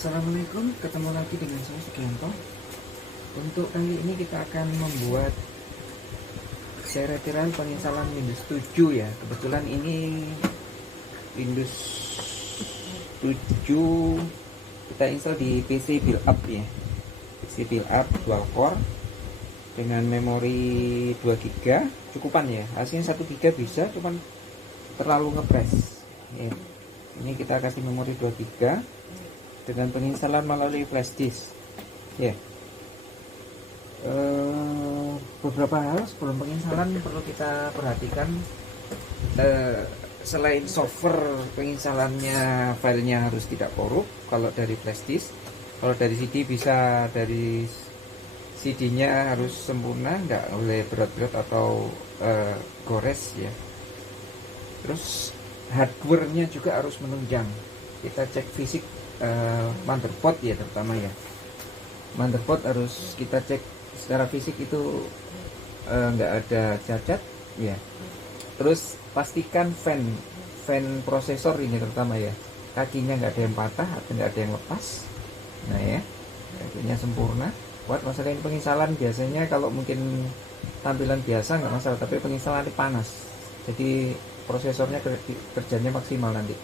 Assalamualaikum, ketemu lagi dengan saya Sugianto. Untuk kali ini kita akan membuat serial penginstalan Windows 7 ya. Kebetulan ini Windows 7 kita install di PC build up ya. PC build up dual core dengan memori 2 GB cukupan ya. Hasilnya 1 GB bisa, cuman terlalu ngepres ya. Ini kita kasih memori 2 GB dengan penginstalan melalui flash disk ya. Beberapa hal sebelum penginstalan perlu kita perhatikan. Selain software penginstalannya, filenya harus tidak korup kalau dari flash disk. Kalau dari CD bisa, dari CD nya harus sempurna, nggak boleh berat-berat atau gores ya. Terus hardware nya juga harus menunjang. Kita cek fisik motherboard ya, terutama ya motherboard harus kita cek secara fisik itu nggak ada cacat ya. Terus pastikan fan prosesor ini terutama ya, kakinya nggak ada yang patah atau nggak ada yang lepas. Nah ya, kakinya sempurna. Buat masalah ini penginstalan biasanya kalau mungkin tampilan biasa nggak masalah, tapi penginstalan ini panas, jadi prosesornya kerjanya maksimal nanti.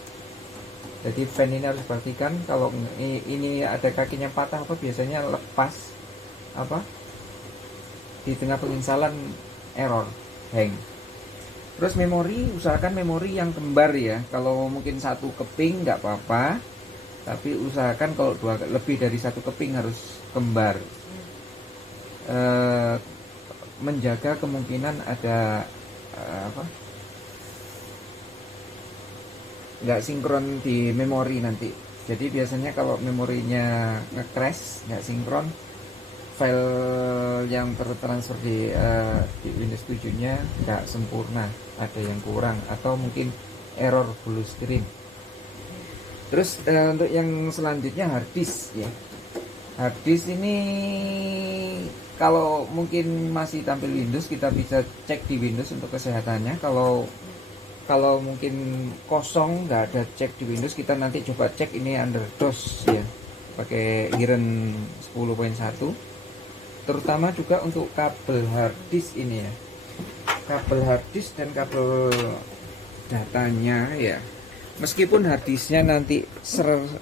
Jadi fan ini harus perhatikan, kalau ini ada kakinya patah apa biasanya lepas apa di tengah penginstalan, error, hang. Terus memori, usahakan memori yang kembar ya. Kalau mungkin satu keping nggak apa-apa, tapi usahakan kalau lebih dari satu keping harus kembar. Menjaga kemungkinan ada nggak sinkron di memori nanti. Jadi biasanya kalau memorinya nge-crash, nggak sinkron, file yang tertransfer di Windows 7 nya nggak sempurna, ada yang kurang atau mungkin error blue screen. Terus untuk yang selanjutnya hard disk ya. Hard disk ini kalau mungkin masih tampil Windows, kita bisa cek di Windows untuk kesehatannya. Kalau mungkin kosong, nggak ada cek di Windows, kita nanti coba cek ini under DOS ya, pakai Iren 10.1. Terutama juga untuk kabel hard disk ini ya, kabel hard disk dan kabel datanya ya. Meskipun hard disknya nanti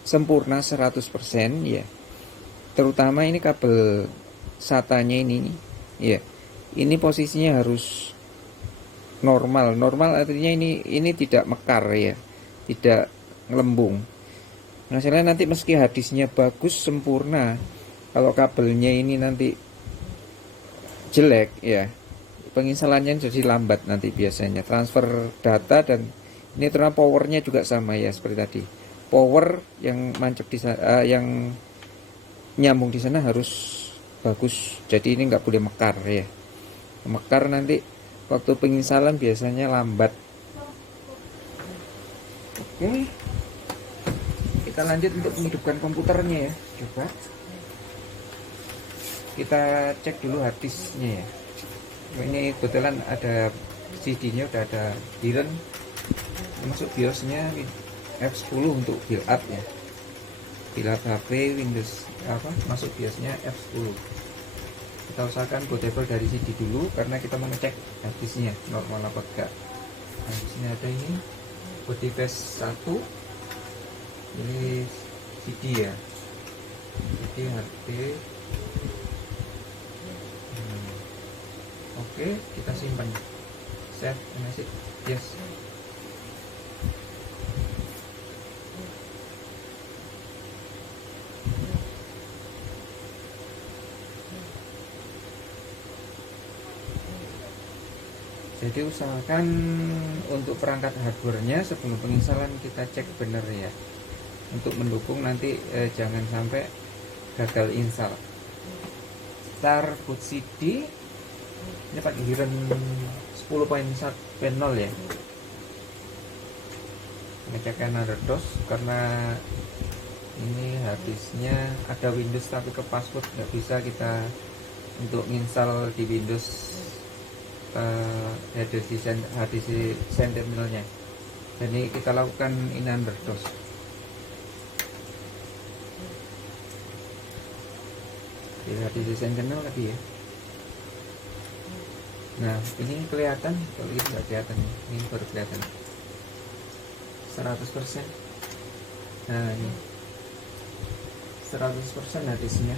sempurna 100% ya, terutama ini kabel SATA-nya ini ya, ini posisinya harus normal artinya ini tidak mekar ya, tidak ngelembung. Masalahnya nanti meski harddisknya bagus sempurna, kalau kabelnya ini nanti jelek ya, penginstalannya jadi lambat nanti biasanya transfer data. Dan ini ternyata powernya juga sama ya, seperti tadi, power yang mancep di sana, yang nyambung di sana harus bagus. Jadi ini nggak boleh mekar ya, mekar nanti waktu penginstalan biasanya lambat. Oke, kita lanjut untuk menghidupkan komputernya ya. Coba kita cek dulu hard disknya ya. Ini kebetulan ada CD-nya, udah ada Iren, masuk BIOS-nya F10 untuk build up ya. Build up HP Windows masuk BIOS-nya F10. Kita usahakan bootable dari CD dulu karena kita mau ngecek harddisknya normal apa enggak. Nah, di sini ada ini body base 1, ini CD ya, CD HD. Oke, kita simpan, save message, yes. Jadi usahakan untuk perangkat hardware-nya sebelum penginstalan kita cek benar ya, untuk mendukung nanti jangan sampai gagal install. Start boot CD ini pakai Iren 10.1.0 ya. Ngecekkan under DOS karena ini harddisknya ada Windows tapi ke password nggak bisa kita untuk install di Windows. Ada di send terminalnya, jadi kita lakukan ini under DOS. Bisa di desain channel lagi ya. Nah ini kelihatan, kalau ini nggak kelihatan, ini baru kelihatan 100%. Nah ini 100% hadisnya.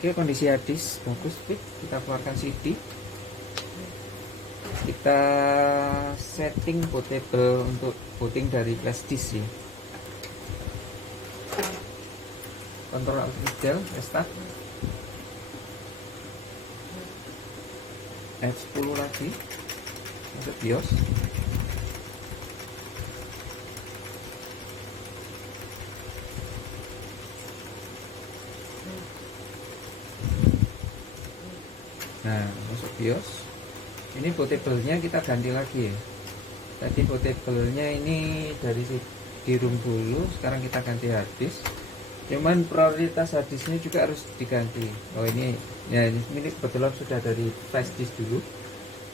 Oke, kondisi hadis bagus, fit. Kita keluarkan CD, kita setting bootable untuk booting dari flash disk ya. Kontrol Alt Del, restart. F10 lagi, masuk BIOS. Nah, masuk BIOS. Ini bootable-nya kita ganti lagi ya. Tadi bootable-nya ini dari CD-ROM dulu, sekarang kita ganti hard disk. Cuman prioritas hard disknya juga harus diganti. Oh ini ya, ini kebetulan sudah dari flash disk dulu.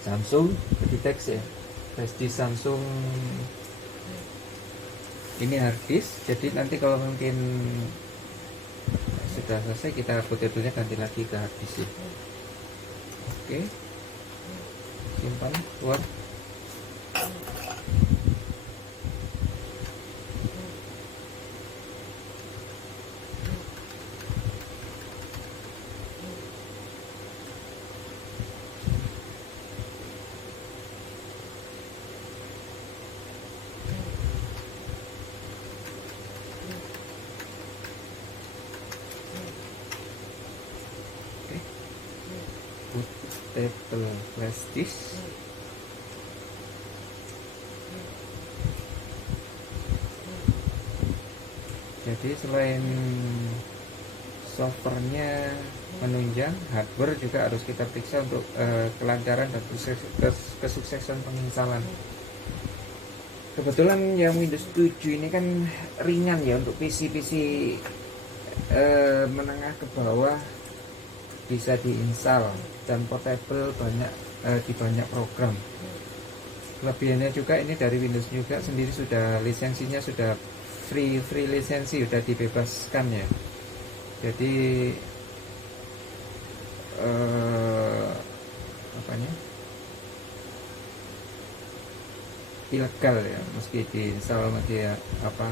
Samsung deteksi ya. Flash disk Samsung ini hard disk. Jadi nanti kalau mungkin sudah selesai, kita bootable-nya ganti lagi ke hard disk ya. Oke, simpan, keluar. Bootable flash disk. Jadi selain softwarenya menunjang, hardware juga harus kita periksa untuk kelancaran dan kesuksesan penginstalan. Kebetulan yang Windows 7 ini kan ringan ya, untuk PC-PC menengah ke bawah bisa diinstal dan portable banyak di banyak program. Kelebihannya juga ini dari Windows juga sendiri sudah lisensinya sudah free lisensi, sudah dibebaskan ya. Jadi apanya, ilegal ya, meski diinstal meski ya apa.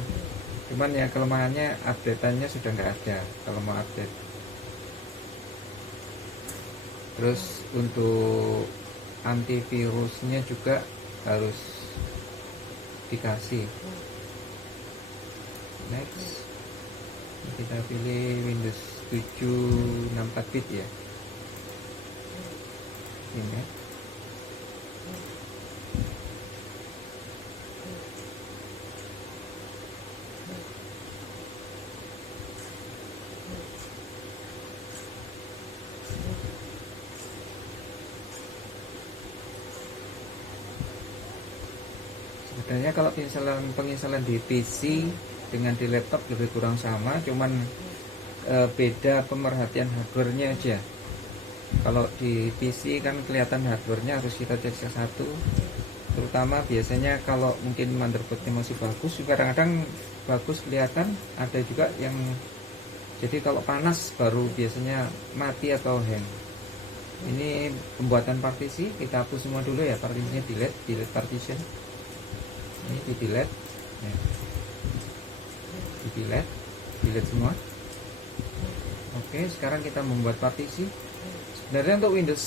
Cuman ya kelemahannya updateannya sudah nggak ada kalau mau update. Terus untuk antivirusnya juga harus dikasih. Next, kita pilih Windows 7 64 bit ya. Ini. Sebenarnya kalau penginstalan di PC dengan di laptop lebih kurang sama, cuman beda pemerhatian hardwarenya aja. Kalau di PC kan kelihatan hardwarenya harus kita cek satu, terutama biasanya kalau mungkin motherboardnya masih bagus, kadang-kadang bagus kelihatan, ada juga yang jadi kalau panas baru biasanya mati atau hang. Ini pembuatan partisi, kita hapus semua dulu ya, partisinya delete partition. Ini di delete ya. Di delete semua. Oke, sekarang kita membuat partisi. Sebenarnya untuk Windows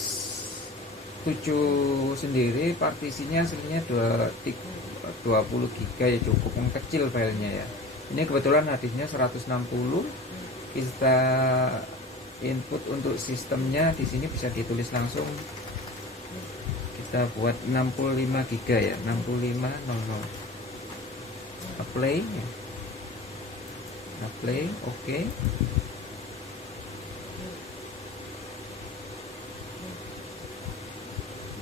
7 sendiri partisinya aslinya 20 GB ya, cukup kecil filenya ya. Ini kebetulan hadisnya 160. Kita input untuk sistemnya di sini bisa ditulis langsung. Kita buat 65 GB ya, 6500. Apply ya. Apply, oke.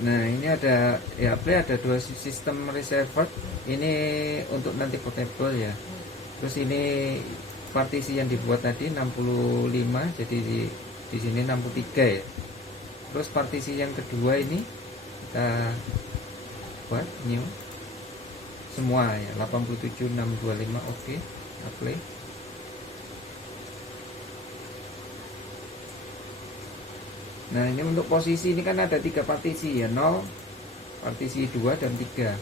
Nah ini ada ya, Apply, ada dua sistem reserved. Ini untuk nanti portable ya. Terus ini partisi yang dibuat tadi 65, jadi di sini 63 ya. Terus partisi yang kedua ini kita buat new semua ya, 87625. oke. Apply. Nah ini untuk posisi ini kan ada 3 partisi ya, 0, partisi 2 dan 3.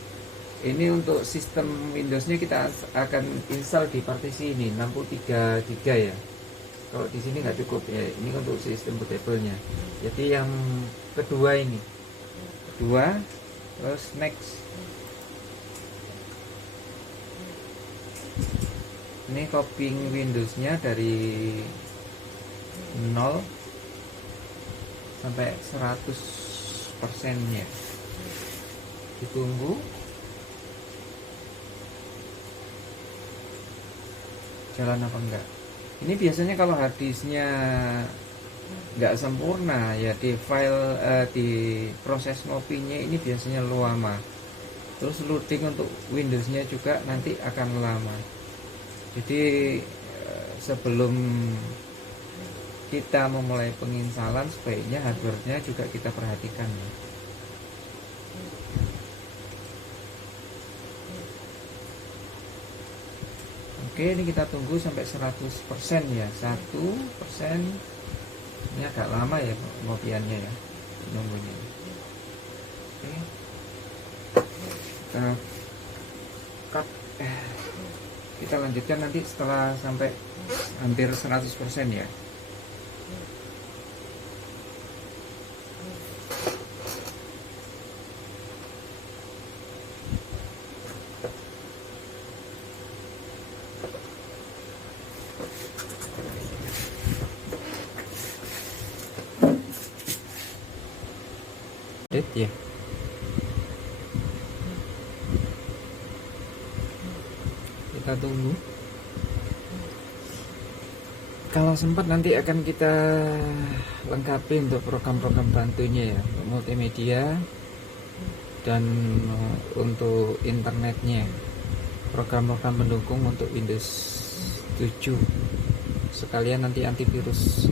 Ini untuk sistem Windowsnya kita akan install di partisi ini 63 GB ya. Kalau di sini nggak cukup ya, ini untuk sistem bootable-nya. Jadi yang kedua ini, kedua, terus next. Ini copying Windowsnya dari 0 sampai 100%-nya. Ditunggu. Jalan apa enggak? Ini biasanya kalau harddisknya nggak sempurna ya, di file di proses ngopinya ini biasanya lama. Terus loading untuk Windowsnya juga nanti akan lama. Jadi sebelum kita memulai penginstalan sebaiknya hardware-nya juga kita perhatikan ya. Oke, ini kita tunggu sampai 100% ya. 1% ini agak lama ya pengopiannya ya, nunggunya. Oke, kita cut. Kita lanjutkan nanti setelah sampai hampir 100% ya. Ya, kita tunggu. Kalau sempat nanti akan kita lengkapi untuk program-program bantunya ya, untuk multimedia dan untuk internetnya, program-program pendukung untuk Windows 7 sekalian nanti antivirus.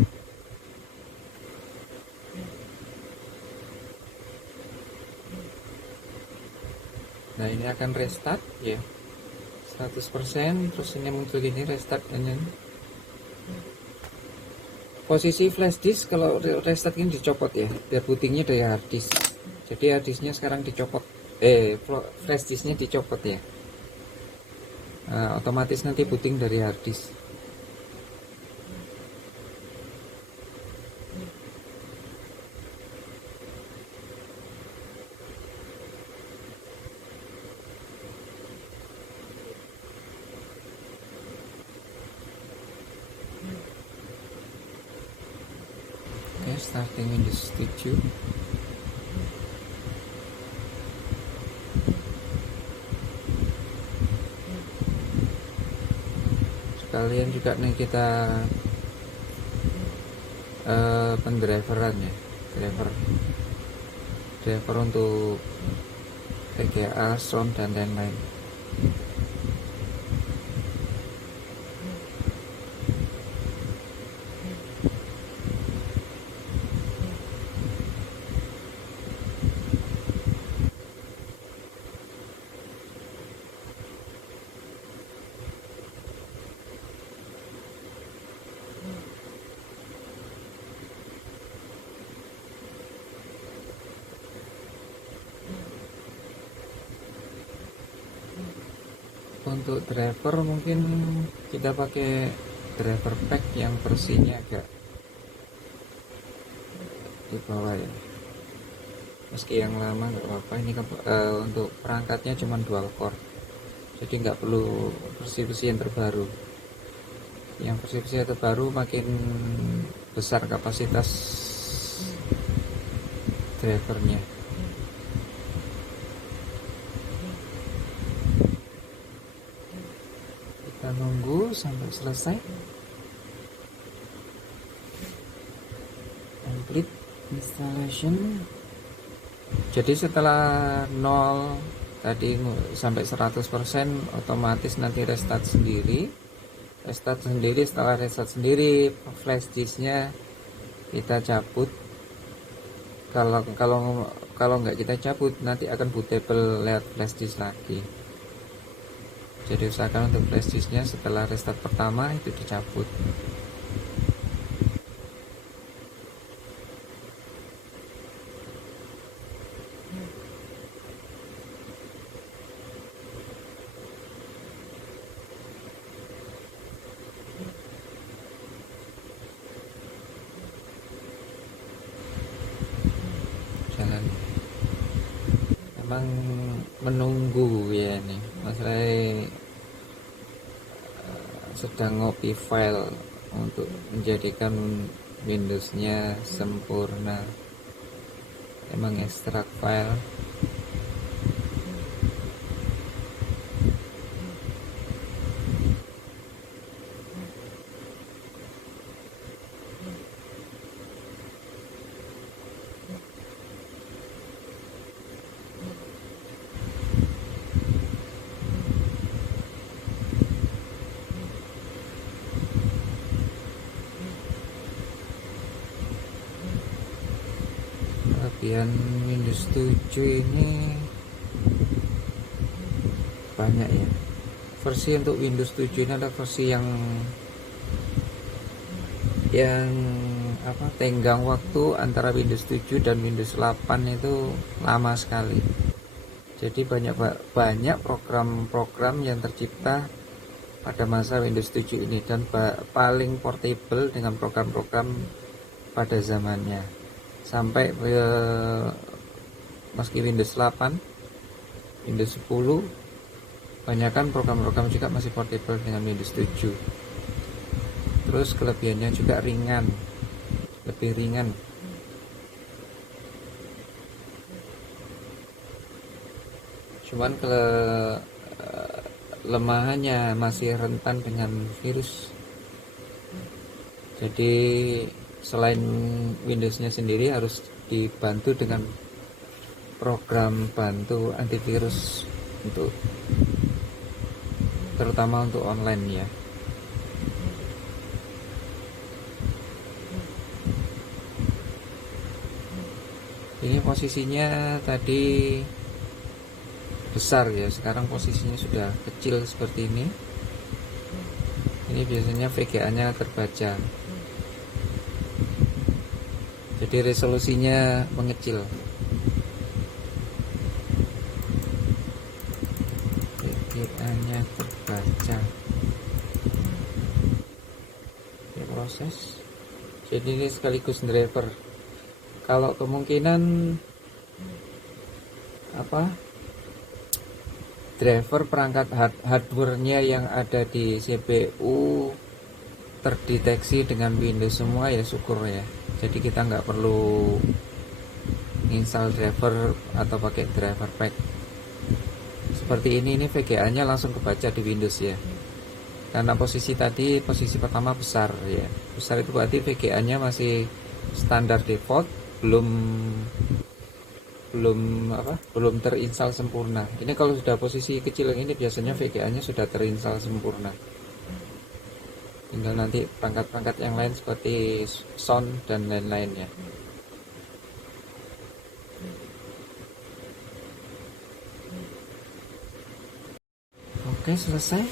Nah ini akan restart ya, 100%. Terus ini muncul ini restart ini. Posisi flash disk kalau restart ini dicopot ya, biar bootingnya dari hard disk. Jadi hard disknya sekarang dicopot, flash disknya dicopot ya. Nah, otomatis nanti booting dari hard disk. Oke, starting Windows 7. Sekalian juga nih kita pendriveran ya, driver untuk VGA, sound dan lain-lain. Untuk driver mungkin kita pakai driver pack yang versinya agak di bawah ya, meski yang lama nggak apa-apa. Ini untuk perangkatnya cuma dual core, jadi nggak perlu versi-versi yang terbaru. Yang versi-versi yang terbaru makin besar kapasitas drivernya. Kita nunggu sampai selesai. Complete installation. Jadi setelah 0 tadi sampai 100% otomatis nanti restart sendiri. Setelah restart sendiri flash disknya kita cabut. Kalau nggak kita cabut nanti akan bootable lewat flash disk lagi. Jadi usahakan untuk flash disknya setelah restart pertama itu dicabut. memang menunggu ya nih Mas Ray sedang ngopi file untuk menjadikan Windowsnya sempurna. Emang ekstrak file. Kelebihan Windows 7 ini banyak ya. Versi untuk Windows 7 ini adalah versi yang tenggang waktu antara Windows 7 dan Windows 8 itu lama sekali. Jadi banyak program-program yang tercipta pada masa Windows 7 ini dan paling portable dengan program-program pada zamannya. Sampai meski Windows 8, Windows 10, banyakkan program-program juga masih portable dengan Windows 7. Terus kelebihannya juga ringan, lebih ringan. Cuman kelemahannya masih rentan dengan virus. Jadi selain Windowsnya sendiri harus dibantu dengan program bantu antivirus terutama untuk online ya. Ini posisinya tadi besar ya, sekarang posisinya sudah kecil seperti ini. Ini biasanya VGA-nya terbaca. Jadi resolusinya mengecil. VGA-nya terbaca. Ini proses. Jadi ini sekaligus driver. Kalau kemungkinan driver perangkat hardware-nya yang ada di CPU terdeteksi dengan Windows semua ya syukur ya. Jadi kita nggak perlu install driver atau pakai driver pack seperti ini VGA-nya langsung kebaca di Windows ya, karena posisi pertama besar ya. Besar itu berarti VGA-nya masih standar default, belum terinstall sempurna. Ini kalau sudah posisi kecil ini biasanya VGA-nya sudah terinstall sempurna. Tinggal nanti perangkat-perangkat yang lain seperti sound dan lain-lainnya. Oke, selesai.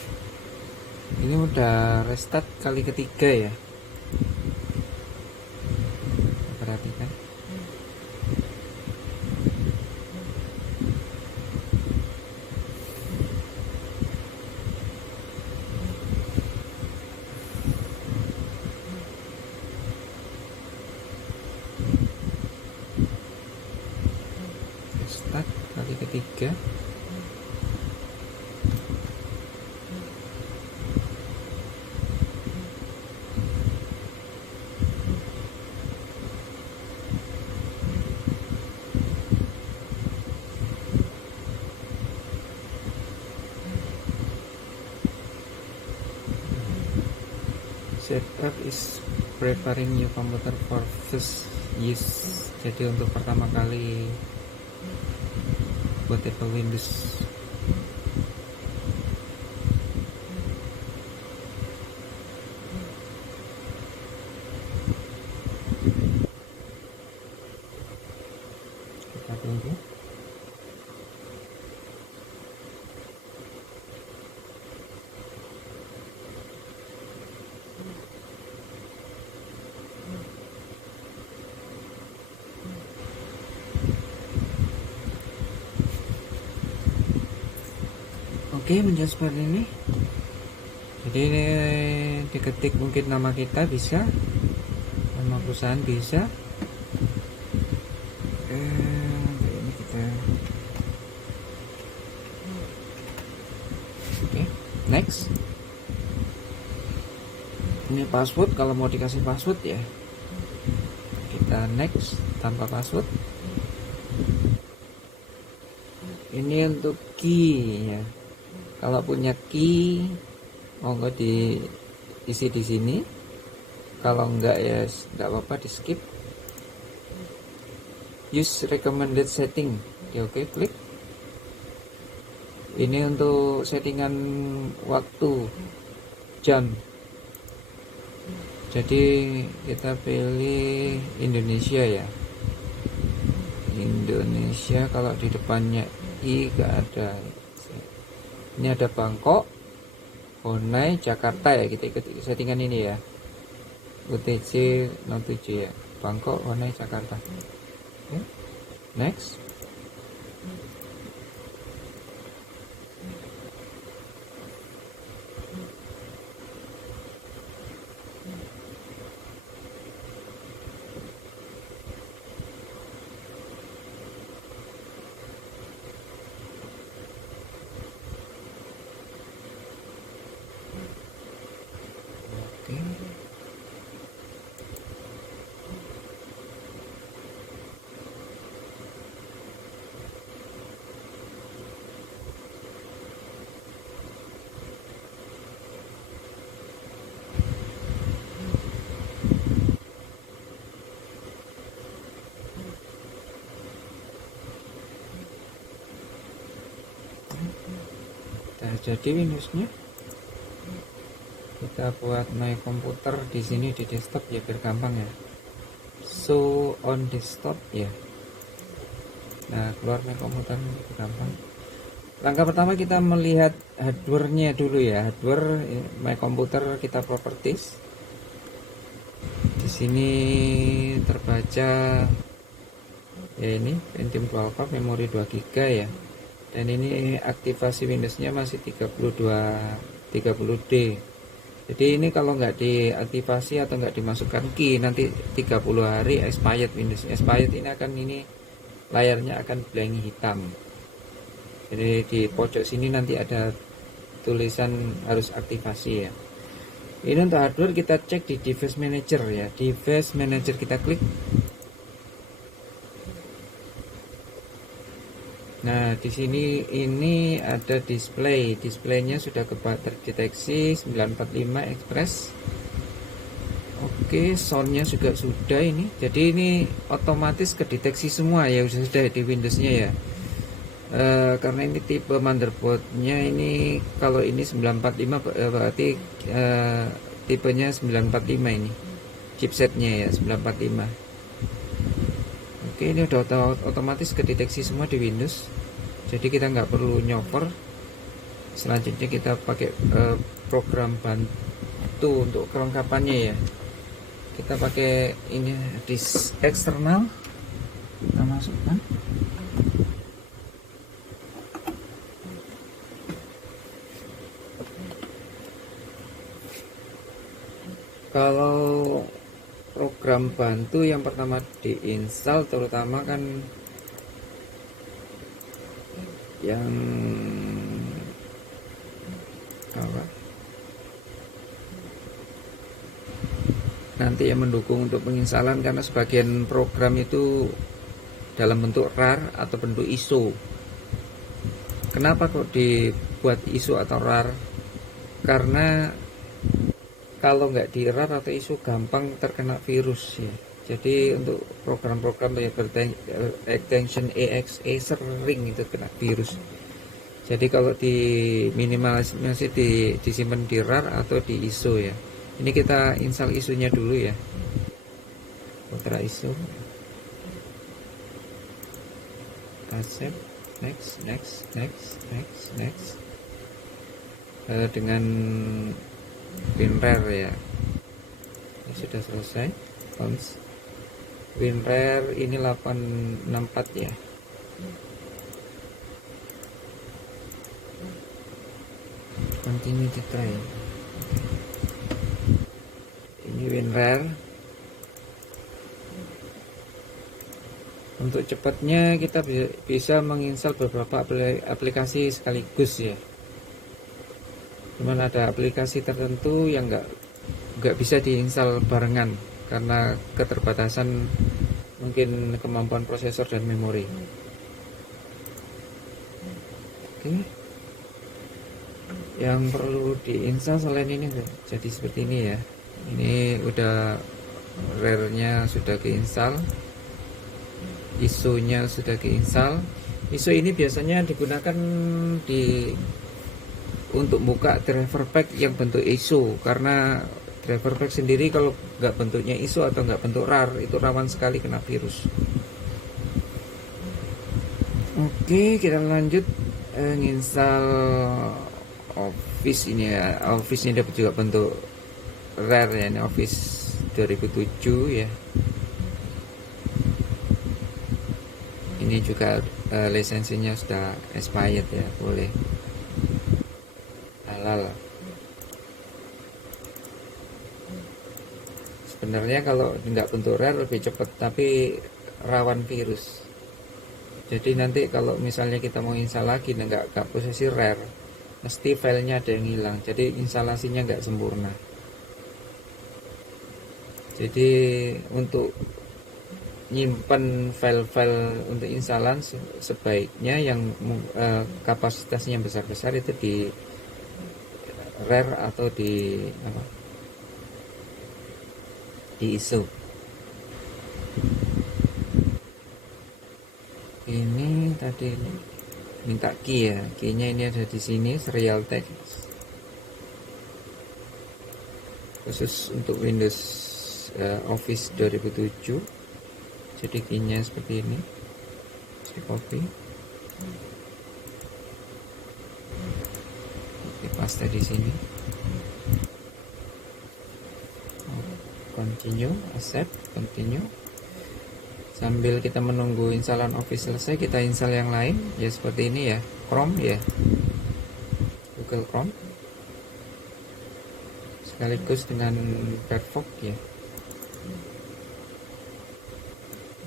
Ini udah restart kali ketiga ya. Perhatikan. Restart kali ketiga. Setup is preparing new computer for first use. Jadi untuk pertama kali bootable Windows. Kita tunggu. Oke, menjadi seperti ini. Jadi ini diketik mungkin nama kita bisa, nama perusahaan bisa. Ini kita Ini password, kalau mau dikasih password ya kita next tanpa password. Ini untuk key ya, kalau punya key monggo diisi di sini, kalau enggak ya enggak apa-apa, di skip. Use recommended setting, oke, klik. Ini untuk settingan waktu jam, jadi kita pilih Indonesia ya, Indonesia. Kalau di depannya I gak ada, ini ada Bangkok, Honai, Jakarta ya, kita ikut settingan ini ya, UTC 07 ya, Bangkok, Honai, Jakarta. Okay. Next. Okay. Nah, jadi Windowsnya kita buat my komputer di sini di desktop ya, biar gampang ya. So on desktop ya. Nah, keluar my komputer itu gampang. Langkah pertama kita melihat hardware-nya dulu ya. Hardware my komputer, kita properties. Di sini terbaca ya, ini Pentium 12 core, memori 2 GB ya. Dan ini aktivasi Windowsnya masih 30D. Jadi ini kalau nggak diaktifasi atau nggak dimasukkan key, nanti 30 hari expired Windows. Expired ini akan, ini layarnya akan blank hitam. Jadi di pojok sini nanti ada tulisan harus aktivasi ya. Ini untuk hardware kita cek di device manager ya. Device manager kita klik. Nah, di sini ini ada display. Displaynya sudah terdeteksi 945 Express. Oke, soundnya juga sudah ini. Jadi ini otomatis kedeteksi semua ya, sudah di Windowsnya ya. Karena ini tipe motherboardnya ini, kalau ini 945 berarti tipenya 945 ini. Chipsetnya ya 945. Oke, ini udah otomatis kedeteksi semua di Windows, jadi kita nggak perlu nyoper. Selanjutnya kita pakai program bantu untuk kelengkapannya ya. Kita pakai ini disk eksternal, kita masukkan. Kalau program bantu yang pertama diinstal terutama kan yang apa, nanti yang mendukung untuk penginstalan, karena sebagian program itu dalam bentuk RAR atau bentuk ISO. Kenapa kok dibuat ISO atau RAR? Karena kalau nggak di RAR atau ISO gampang terkena virus ya. Jadi untuk program-program yang extension EXE sering itu kena virus. Jadi kalau di minimalisasi disimpan di RAR atau di ISO ya. Ini kita install ISO-nya dulu ya. Ultra ISO. Accept, next. Dengan WinRAR ya. Ini sudah selesai. WinRAR ini 864 ya. Continue to try. Ini WinRAR. Untuk cepatnya kita bisa menginstal beberapa aplikasi sekaligus ya. Cuman ada aplikasi tertentu yang nggak bisa diinstal barengan karena keterbatasan mungkin kemampuan prosesor dan memori. Oke, yang perlu diinstal selain ini jadi seperti ini ya. Ini udah rare-nya sudah keinstall, ISO-nya sudah keinstall. ISO ini biasanya digunakan untuk buka driver pack yang bentuk ISO, karena driver pack sendiri kalau nggak bentuknya ISO atau nggak bentuk RAR itu rawan sekali kena virus. Oke, kita lanjut nginstal Office ini ya. Office ini dapat juga bentuk RAR ya, ini Office 2007 ya. Ini juga lisensinya sudah expired ya, boleh halal. Sebenarnya kalau nggak bentuk RAR lebih cepat, tapi rawan virus. Jadi nanti kalau misalnya kita mau install lagi nggak posisi RAR, mesti filenya ada yang hilang, jadi instalasinya nggak sempurna. Jadi untuk nyimpen file-file untuk instalan sebaiknya yang kapasitasnya besar-besar itu di RAR atau di ISO. Ini tadi minta key ya, keynya ini ada di sini, serial text khusus untuk Windows Office 2007. Jadi keynya seperti ini, saya copy, paste di sini, continue, accept, continue. Sambil kita menunggu instalan Office selesai, kita install yang lain ya, seperti ini ya, Chrome ya, Google Chrome sekaligus dengan Firefox ya,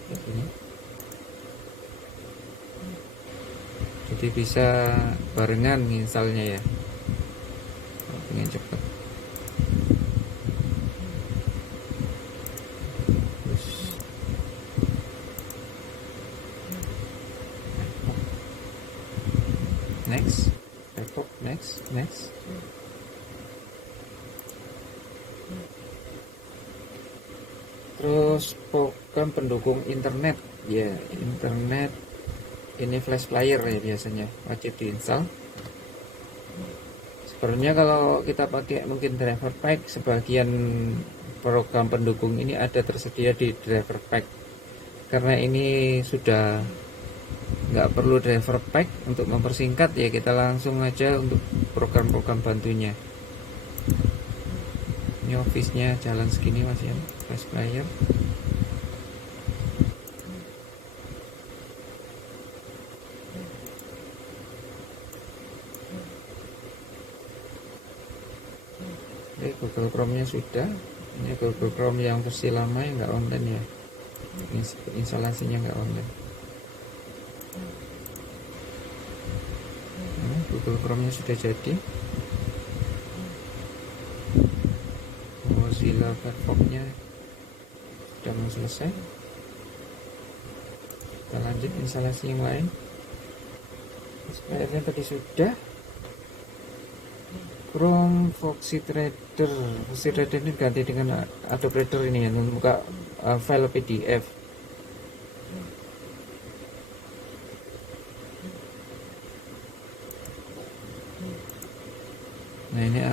seperti ini. Jadi bisa barengan installnya ya, pengen cepet. Next. Terus program pendukung internet ya, internet ini flash player ya, biasanya wajib diinstal. Sebenarnya kalau kita pakai mungkin driver pack, sebagian program pendukung ini ada tersedia di driver pack. Karena ini sudah nggak perlu driver pack, untuk mempersingkat ya kita langsung aja untuk program-program bantunya. Ini Office-nya jalan segini masih ya, flash player. Oke, Google Chrome-nya sudah. Ini Google Chrome yang versi lama yang nggak online ya, instalasinya nggak online. Google Chrome-nya sudah jadi. Mozilla Firefox-nya sudah mau selesai. Kita lanjut instalasi yang lain. Sebenarnya tadi sudah. Chrome Foxy Reader. Foxy Reader ini ganti dengan Adobe Reader ini ya, membuka file PDF. Nah ini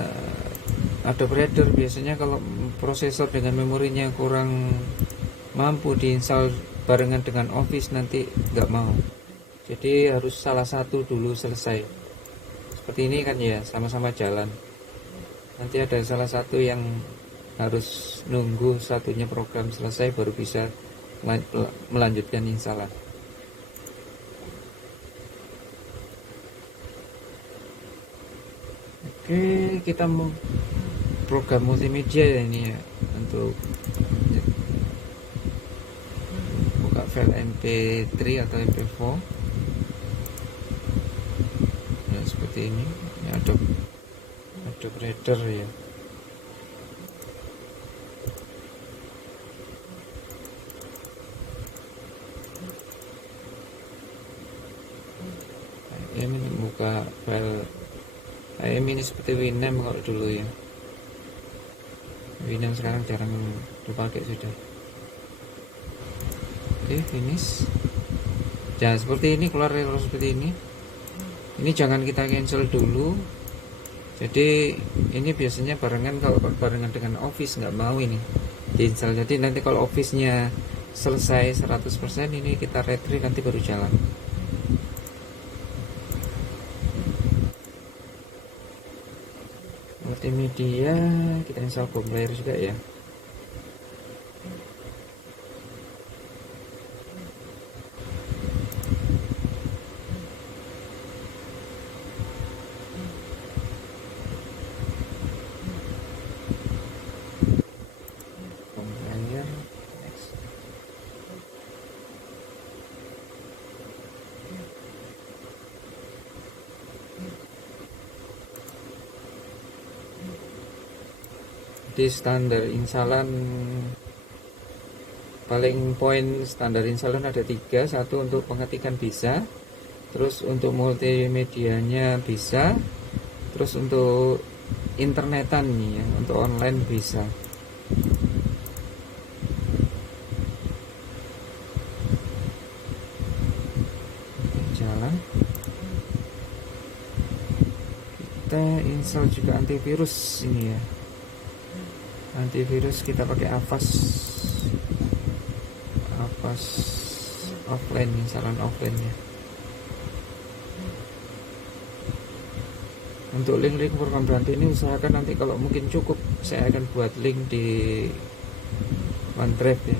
Adobe Reader biasanya kalau prosesor dengan memorinya kurang mampu diinstal barengan dengan Office nanti nggak mau. Jadi harus salah satu dulu selesai. Seperti ini kan ya, sama-sama jalan. Nanti ada salah satu yang harus nunggu satunya program selesai baru bisa melanjutkan instalan. Oke, kita mau program multimedia ya ini ya, untuk buka file MP3 atau MP4 ya, seperti ini. Ini Adobe Reader ya. buka file ini seperti Winamp kalau dulu ya. Winamp sekarang jarang dipakai sudah. Oke, finish. Nah, seperti ini, keluar error seperti ini. Ini jangan kita cancel dulu. Jadi ini biasanya barengan, kalau barengan dengan Office nggak mau ini diinstal. Jadi nanti kalau Office-nya selesai 100%, ini kita retrieve nanti baru jalan. Multimedia kita install Bomb Player juga ya. Bomb Player next. Di standar instalan, paling poin standar instalan ada 3. Satu untuk pengetikan bisa, terus untuk multimedianya bisa, terus untuk internetan nih ya, untuk online bisa. Jalan. Kita install juga antivirus ini ya. Antivirus kita pakai Avast offline, instalan offline-nya. Untuk link-link program bantu ini usahakan nanti kalau mungkin cukup saya akan buat link di OneDrive ya.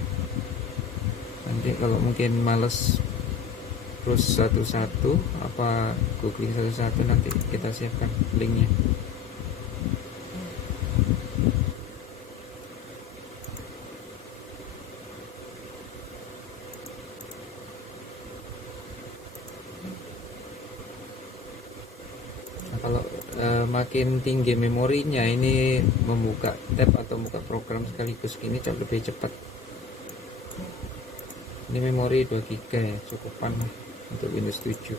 Nanti kalau mungkin males terus satu-satu apa googling satu-satu, nanti kita siapkan linknya. Kalau makin tinggi memorinya, ini membuka tab atau membuka program sekaligus ini jauh lebih cepat. Ini memori 2 GB ya, cukupan untuk Windows 7.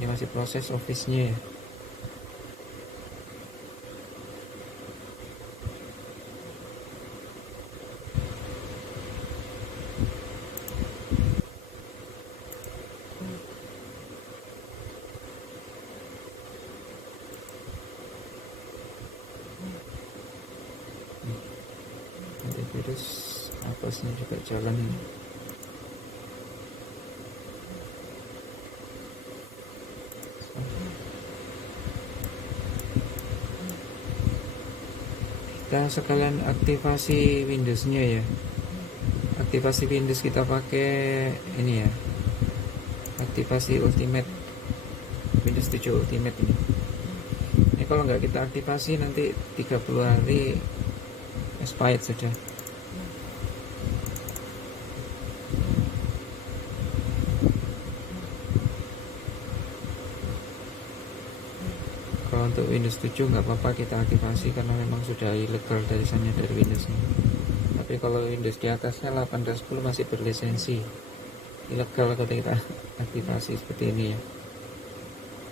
Ini masih proses Office-nya ya. Antivirus apasnya juga jalan ini. Kita sekalian aktivasi Windows-nya ya. Aktivasi Windows kita pakai ini ya, aktivasi Ultimate, Windows 7 Ultimate ini. Ini kalau nggak kita aktivasi nanti 30 hari expired sudah. Kalau untuk Windows 7 nggak apa-apa kita aktivasi karena memang sudah ilegal dari sana, dari Windows ini. Tapi kalau Windows di atasnya 8 dan 10 masih berlisensi, ilegal kalau kita aktivasi seperti ini ya.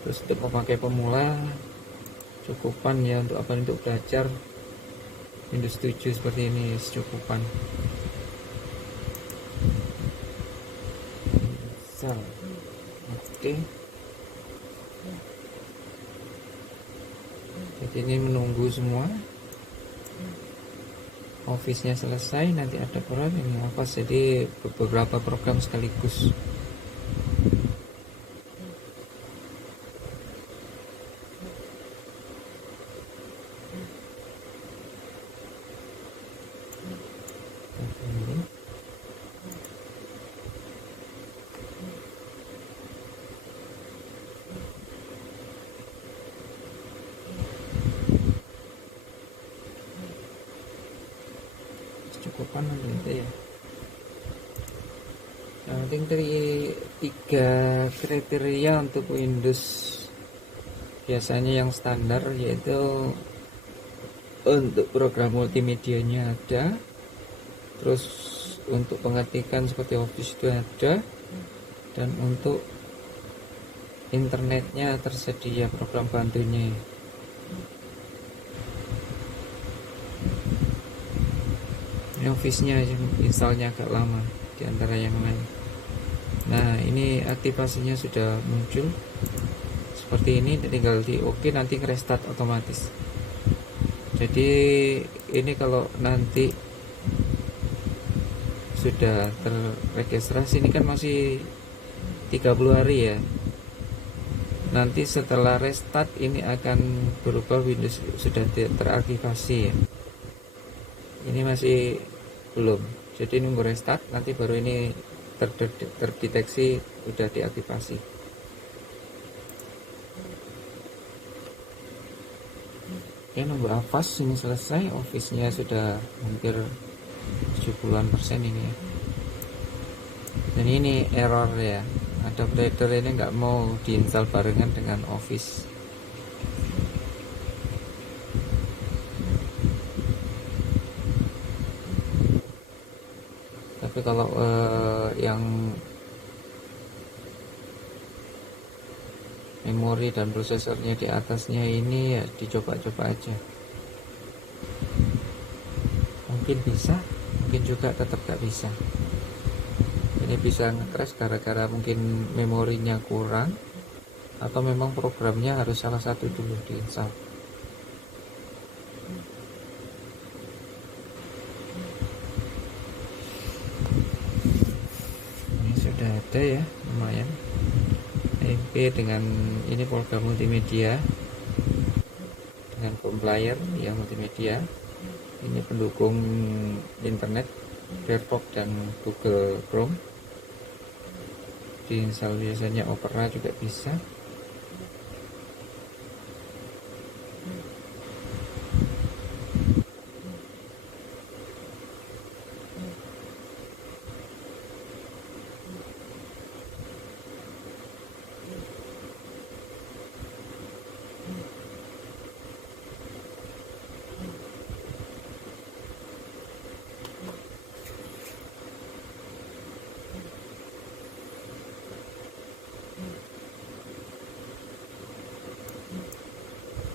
Terus untuk memakai pemula cukupan ya, untuk apa, untuk belajar Windows 7 seperti ini cukupan. Oke. Jadi ini menunggu semua Office-nya selesai, nanti ada program ini Avast, jadi beberapa program sekaligus. Cukupan nanti ya. Yang penting dari 3 kriteria untuk Windows biasanya yang standar, yaitu untuk program multimedianya ada, terus untuk pengetikan seperti Office itu ada, dan untuk internetnya tersedia, program bantunya. Ini Office-nya installnya agak lama di antara yang lain. Nah, ini aktivasinya sudah muncul seperti ini, tinggal di oke, nanti restart otomatis. Jadi ini kalau nanti sudah terregistrasi, ini kan masih 30 hari ya. Nanti setelah restart ini akan berubah, Windows sudah teraktivasi ya. Ini masih belum, jadi nunggu restart, nanti baru ini terdeteksi sudah diaktifasi. Oke, nunggu hapus ini selesai. Office-nya sudah hampir 70% ini ya. Dan ini error ya, adapter ini nggak mau diinstal barengan dengan Office. Tapi kalau yang memori dan prosesornya di atasnya ini ya dicoba-coba aja. Mungkin bisa, mungkin juga tetap gak bisa. Ini bisa nge-crash gara-gara mungkin memorinya kurang, atau memang programnya harus salah satu dulu diinstal. Ini sudah ada ya, lumayan. MP dengan ini program multimedia dengan compiler yang multimedia. Ini pendukung internet, Firefox dan Google Chrome. Diinstal biasanya Opera juga bisa.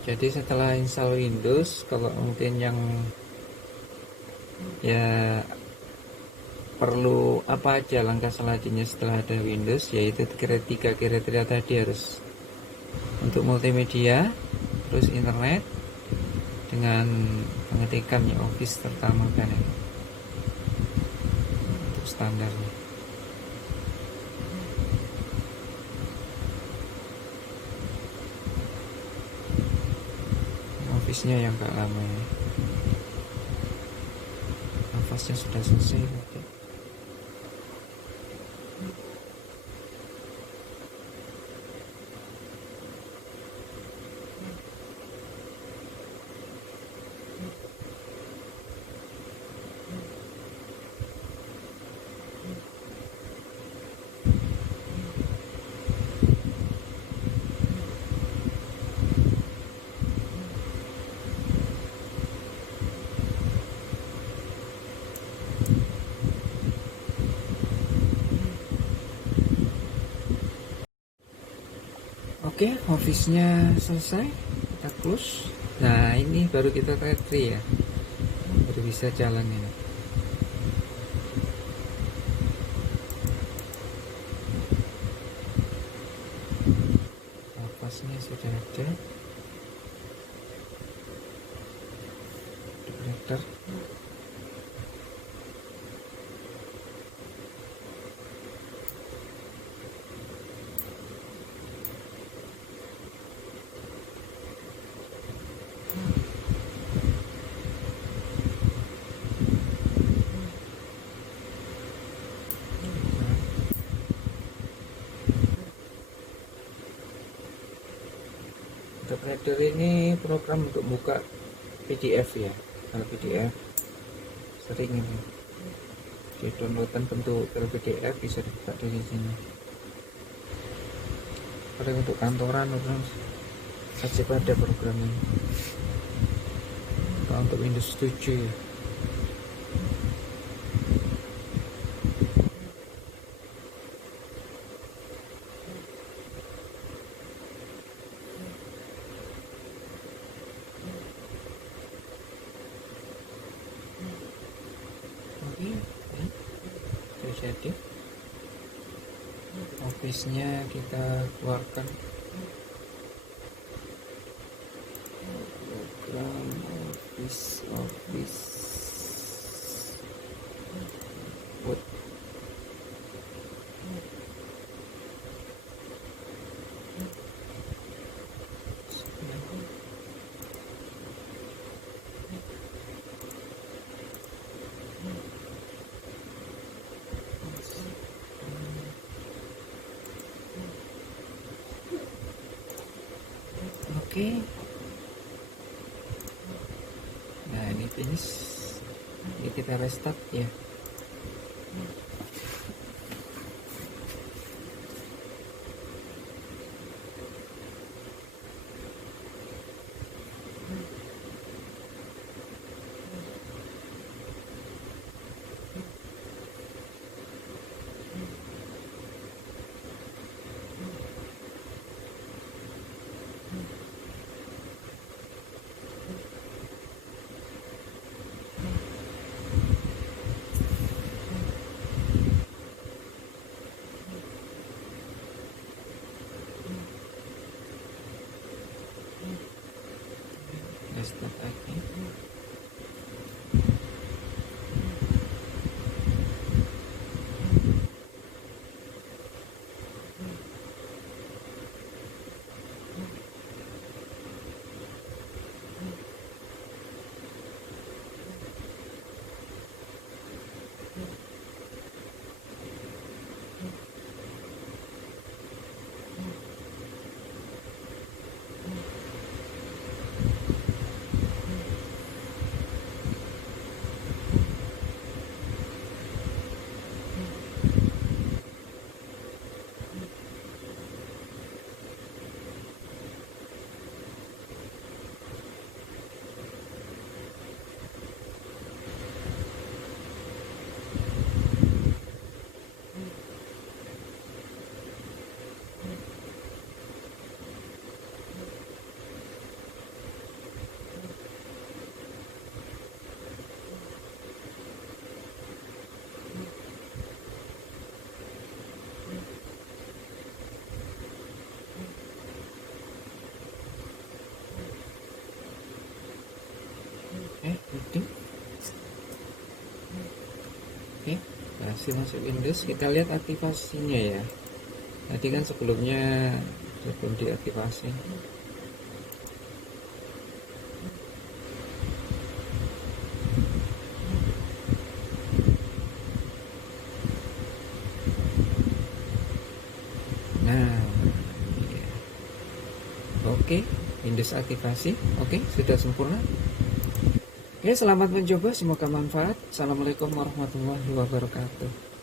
Jadi setelah install Windows, kalau mungkin yang ya perlu apa aja langkah selanjutnya setelah ada Windows, yaitu tiga kriteria tadi harus untuk multimedia, terus internet dengan pengetikannya Office terutama kan ya, untuk standarnya. Office-nya yang gak lama ya. Nafasnya sudah selesai. Oke. Oke, Office-nya selesai, kita close. Nah, ini baru kita retry ya, baru bisa jalan ini. Nafasnya sudah ada. Director. Reader ini program untuk buka PDF ya. Kalau PDF sering ini di downloadan bentuk PDF bisa dibuka dari sini. Kalau untuk kantoran wajib ada program ini. Kalau untuk Windows 7 ya. jadi. Office-nya kita keluarkan. Program office Word. Oke. Nah, ini finish. Ini kita restart ya. Restart lagi. Loading. Oke, berhasil masuk Windows. Kita lihat aktivasinya ya. Tadi kan sebelumnya belum diaktifasi. Nah, ya. Oke, Windows aktivasi. Oke, sudah sempurna. Oke, selamat mencoba, semoga manfaat. Assalamualaikum warahmatullahi wabarakatuh.